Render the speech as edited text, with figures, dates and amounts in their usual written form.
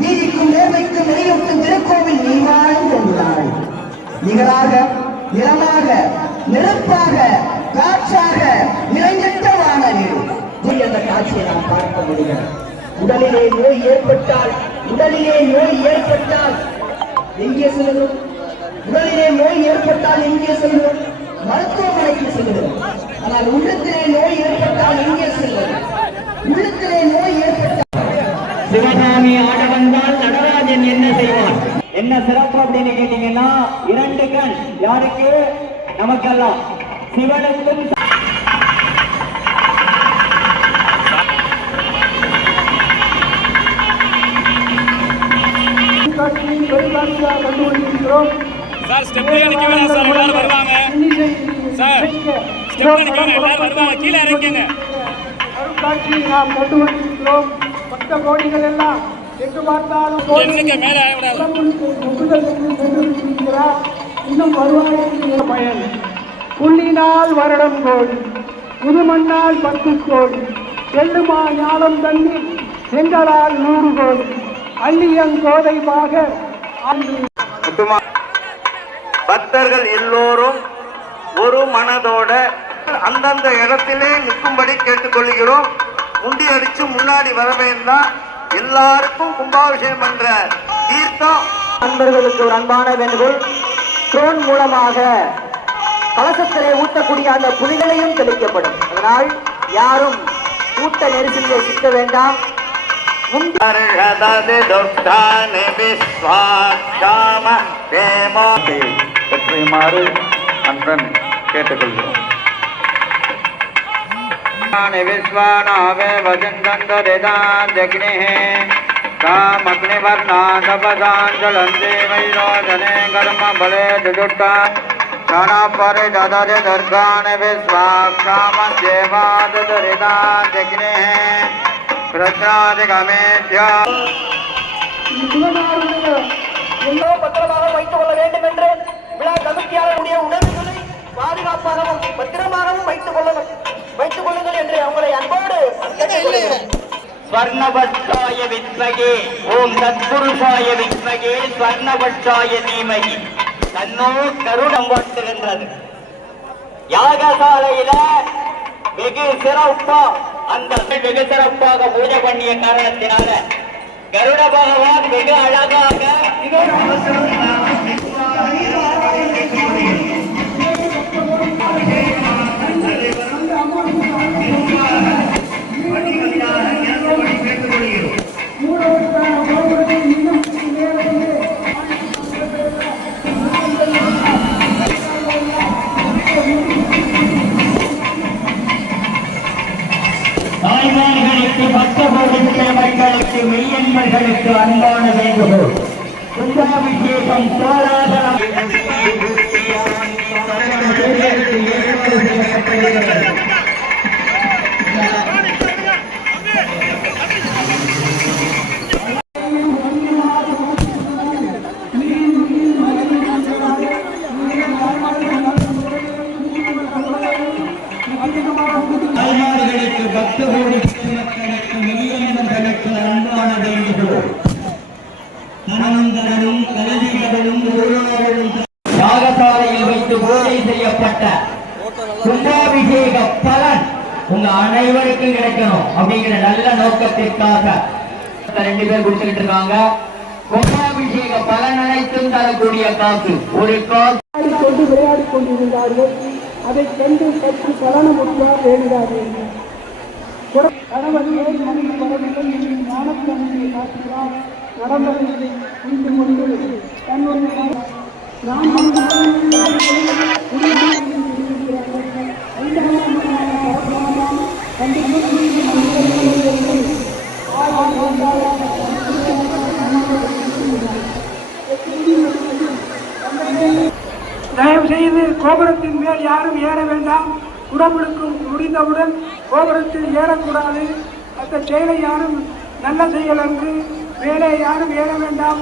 நீதிக்கும் நேர்மைக்கும் நிலையூட்டும் திருக்கோவில் நீவாய் நிகராக நிறமாக நெருப்பாக காற்றாக நிறைந்திட்ட வானவில் என்ற காட்சியை நாம் பார்க்க முடியும். உடலிலே நோய் ஏற்பட்டால் எங்கே செல்கிறோம்? உடலிலே நோய் ஏற்பட்டால் எங்கே செல்கிறோம்? மருத்துவமனைக்கு செல்கிறோம். ஆனால் உள்ளத்திலே நோய் ஏற்பட்டால் எங்கே செல்வது? உள்ளத்திலே நோய் ஏற்பட்டால் சிவகாமி ஆட வந்தால் நடராஜன் என்ன செய்வான்? என்ன சிறப்பு அப்படின்னு கேட்டீங்கன்னா, 2 கண் யாருக்கு? நமக்கெல்லாம். சிவனுக்கும் சார் ஸ்டெப்ல நிக்க வேணாம் சார், எல்லாரும் வருவாங்க சார். ஸ்டெப்ல நிக்க வேணாம், எல்லாரும் வருவாங்க, கீழ இறங்குங்க. அருட்காட்சி நாம் கொண்டு வந்திருக்கிறோம். பக்த கோடிகள் எல்லாம் எங்கு பார்த்தாலும் இன்னும் வருவாய் பயன். புள்ளினால் வருடம் கோடி, புதுமண்ணால் 10 கோடி, செல்லுமா ஞானம் தண்ணீர் செங்கலால் 100 கோடி, அள்ளியங்கோதைமாக பக்தர்கள் எல்லோரும் ஒரு மனதோட அந்தந்த இடத்திலே நிற்கும்படி கேட்டுக்கொள்கிறோம். முண்டி அடிச்சு முன்னாடி வர வேண்டாம். எல்லாருக்கும் கும்பாபிஷேகம் என்ற தீர்த்தம். நண்பர்களுக்கு ஒரு அன்பான வேண்டுகோள், ட்ரோன் மூலமாக கலசத்திலே ஊட்டக்கூடிய அந்த புலிகளையும் தெளிக்கப்படும். அதனால் யாரும் கூட்ட நெரிசலில் சிக்க வேண்டாம். வெற்றியுமாறு அன்பன் கேட்டுக்கொள்கிறோம். विश्वानावे वजन्दन्तरिदाजग्निः कामग्निवर्णादपदाञ्जलन्ति वैरोदने कर्मबले दुदुट्टा क्षणपरि ददति दुर्गाणि विश्वाक्षामद्येवादुरिदाजग्निः कृष्णादिगमेभ्य பத்திரமாக வைத்துக் கொள்ள வேண்டும் என்று விழா கமிட்டியாளருடைய உணர்வுகளை பாதுகாப்பாகவும் பத்திரமாகவும் வைத்துக் கொள்ளுங்கள் என்று அவங்களை அன்போடு ஸ்வர்ணபட்சாய வித்மகே ஓம் தத்புருஷாய வித்மகே ஸ்வர்ணபட்சாய தீமகி தன்னோ கருடம் வாழ்த்துகின்றது. யாகசாலையில வெகு சிறப்பாக பூஜை பண்ணிய காரணத்தினால கருட பகவான் வெகு அழகாக தாய்மார்களுக்கு பக்தர்களுக்கு மக்களுக்கு மெய்யன்பர்களுக்கு அன்பான வேண்டுகோள். கும்பாபிஷேகம் கோலாகலம் தாய்மார்களுக்கு பக்தர்களுக்கு மக்களுக்கு மெய்யன்பர்களுக்கு அன்பான வேண்டுகோள். மனங்களும் கல்விகளும் யாகசாலையில் வைத்து பூஜை செய்யப்பட்ட கும்பாபிஷேக பலன் உங்க அனைவருக்கும் கிடைக்கணும் அப்படிங்கிற நல்ல நோக்கத்திற்காக 2 பேர் கொடுத்துக்கிட்டு இருக்காங்க. கும்பாபிஷேக பலன் அனைத்தும் தரக்கூடிய காசு ஒரு காசு கொண்டு விளையாடி கொண்டிருந்தார்கள். அதை கண்டு சற்று பலனமுற்றார் வேண்டுகிறார்கள். கணவன் மனைவி வரவில்லை என்று ஞானத்தன்மையை காட்டுகிறார். நடந்ததை புரிந்து கொண்டு தன்னுடைய தயவு செய்து கோபுரத்தின் மேல் யாரும் ஏற வேண்டாம். குடமுழுக்கும் முடிந்தவுடன் கோபுரத்தில் ஏறக்கூடாது. அந்த செயலை யாரும் நல்ல செயல் என்று மேலே யாரும் ஏற வேண்டாம்.